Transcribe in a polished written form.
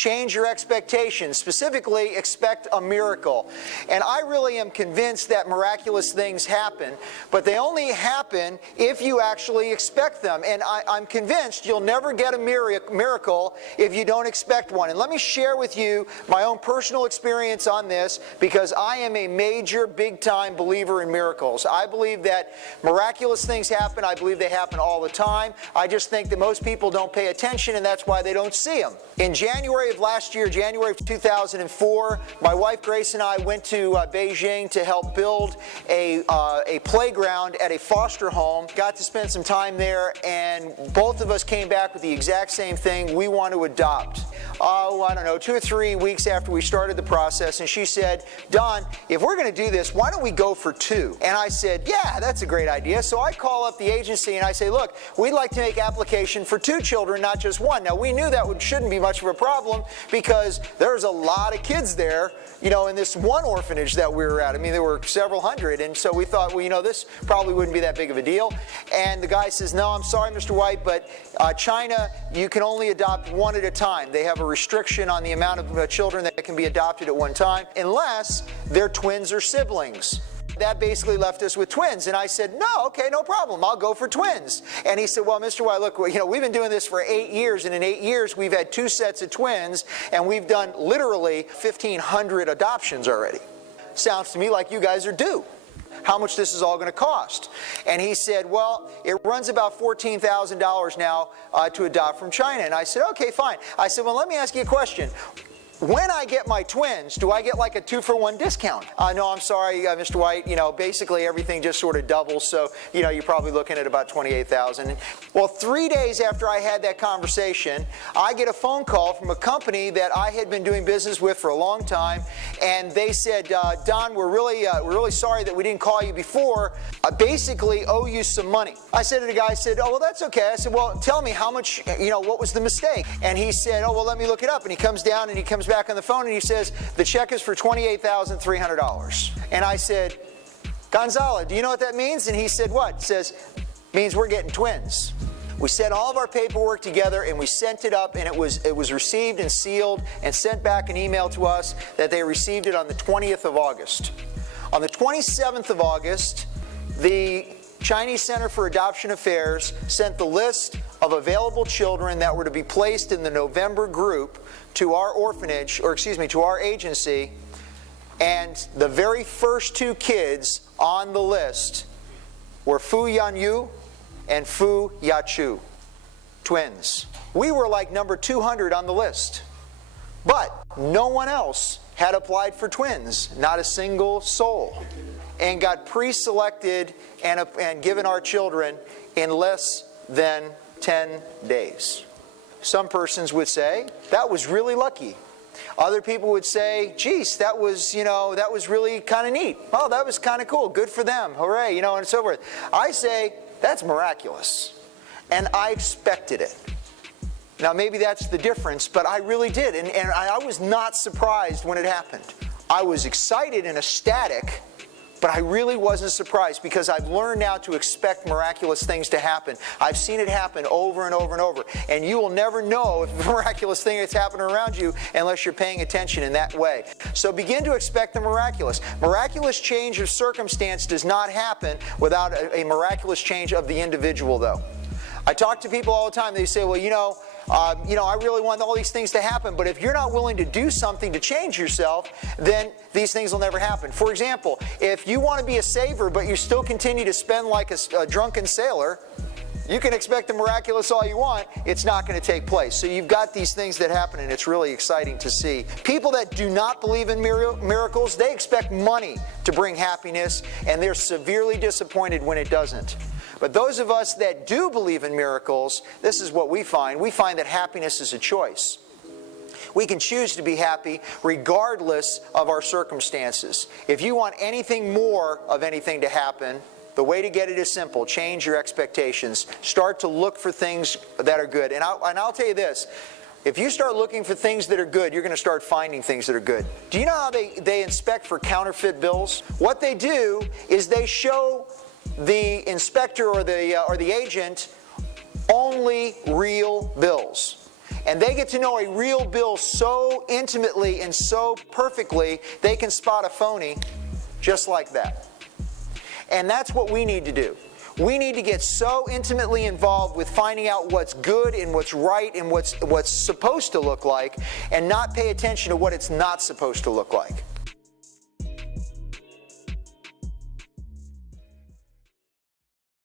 change your expectations. Specifically, expect a miracle. And I really am convinced that miraculous things happen, but they only happen if you actually expect them. And I'm convinced you'll never get a miracle if you don't expect one. And let me share with you my own personal experience on this, because I am a major, big-time believer in miracles. I believe that miraculous things happen. I believe they happen all the time. I just think that most people don't pay attention, and that's why they don't see them. In January of last year, January of 2004, my wife Grace and I went to Beijing to help build a playground at a foster home. Got to spend some time there, and both of us came back with the exact same thing: we want to adopt. I don't know, 2 or 3 weeks after we started the process, and she said, "Don, if we're going to do this, why don't we go for 2?" And I said, "Yeah, that's a great idea." So I call up the agency and I say, "Look, we'd like to make application for 2 children, not just 1. Now, we knew that shouldn't be much of a problem because there's a lot of kids there, in this one orphanage that we were at. I mean, there were several hundred, and so we thought, well, this probably wouldn't be that big of a deal. And the guy says, "No, I'm sorry, Mr. White, but China, you can only adopt 1 at a time. They have a restriction on the amount of children that can be adopted at one time, unless they're twins or siblings." That basically left us with twins. And I said, "No, okay, no problem. I'll go for twins." And he said, "Well, Mr. White, look, we've been doing this for 8 years, and in 8 years we've had 2 sets of twins, and we've done literally 1,500 adoptions already. Sounds to me like you guys are due. How much this is all going to cost?" And he said, "Well, it runs about $14,000 now to adopt from China." And I said, "Okay, fine." I said, "Well, let me ask you a question. When I get my twins, do I get like a 2-for-1 discount?" "No, I'm sorry, Mr. White, basically everything just sort of doubles, so, you're probably looking at about $28,000. Well, 3 days after I had that conversation, I get a phone call from a company that I had been doing business with for a long time, and they said, "Don, we're really sorry that we didn't call you before. I basically owe you some money." I said to the guy, I said, "Oh, well, that's okay." I said, "Well, tell me how much, what was the mistake?" And he said, "Oh, well, let me look it up." And he comes down and he comes back on the phone and he says, "The check is for $28,300. And I said, "Gonzalo, do you know what that means?" And he said, "What?" It says, "Means we're getting twins." We set all of our paperwork together and we sent it up, and it was received and sealed and sent back an email to us that they received it on the 20th of August. On the 27th of August, the Chinese Center for Adoption Affairs sent the list of available children that were to be placed in the November group to our orphanage, to our agency, and the very first 2 kids on the list were Fu Yanyu and Fu Yachu, twins. We were like number 200 on the list, but no one else had applied for twins, not a single soul, and got pre-selected and given our children in less than 10 days. Some persons would say, that was really lucky. Other people would say, geez, that was really kind of neat. Oh, that was kind of cool. Good for them. Hooray, and so forth. I say, that's miraculous. And I expected it. Now, maybe that's the difference, but I really did. And I was not surprised when it happened. I was excited and ecstatic, but I really wasn't surprised, because I've learned now to expect miraculous things to happen. I've seen it happen over and over and over. And you will never know if a miraculous thing is happening around you unless you're paying attention in that way. So begin to expect the miraculous. Miraculous change of circumstance does not happen without a miraculous change of the individual, though. I talk to people all the time. They say, well, I really want all these things to happen, but if you're not willing to do something to change yourself, then these things will never happen. For example, if you want to be a saver, but you still continue to spend like a drunken sailor, you can expect the miraculous all you want. It's not going to take place. So you've got these things that happen, and it's really exciting to see. People that do not believe in miracles, they expect money to bring happiness, and they're severely disappointed when it doesn't. But those of us that do believe in miracles, this is what we find. We find that happiness is a choice. We can choose to be happy regardless of our circumstances. If you want anything more of anything to happen, the way to get it is simple. Change your expectations. Start to look for things that are good. And I'll tell you this. If you start looking for things that are good, you're going to start finding things that are good. Do you know how they inspect for counterfeit bills? What they do is they show the inspector or the agent only real bills. and they get to know a real bill so intimately and so perfectly, they can spot a phony just like that. And that's what we need to do. We need to get so intimately involved with finding out what's good and what's right and what's supposed to look like, and not pay attention to what it's not supposed to look like.